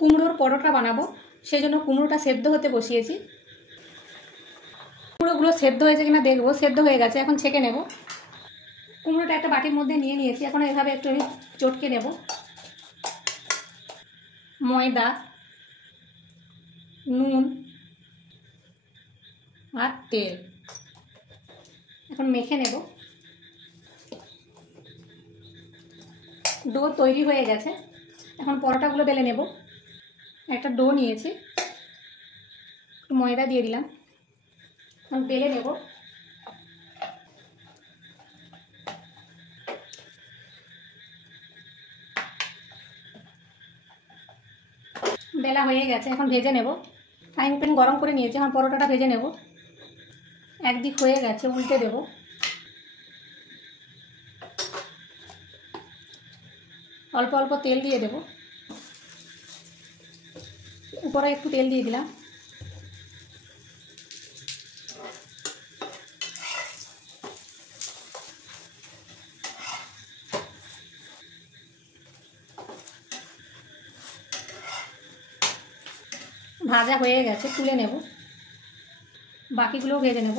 কুমড়োর পরোটা বানাবো, সেই জন্য কুমড়োটা সেদ্ধ হতে বসিয়েছি। কুমড়োগুলো সেদ্ধ হয়েছে কিনা দেখবো। সেদ্ধ হয়ে গেছে, এখন ছেঁকে নেব। কুমড়োটা একটা বাটির মধ্যে নিয়ে নিয়েছি, এখন এভাবে একটু আমি চটকে নেব। ময়দা, নুন আর তেল এখন মেখে নেব। ডো তৈরি হয়ে গেছে, এখন পরোটাগুলো বেলে নেব। একটা ডো নিয়েছি, একটু ময়দা দিয়ে দিলাম, এখন বেলে নেব। বেলা হয়ে গেছে, এখন ভেজে নেব। ফ্রাইং প্যান গরম করে নিয়েছি, এখন পরোটাটা ভেজে নেব। একদিক হয়ে গেছে, উল্টে দেব। অল্প অল্প তেল দিয়ে দেব, উপরে একটু তেল দিয়ে দিলাম। ভাজা হয়ে গেছে, তুলে নেব। বাকিগুলোও ভেজে নেব।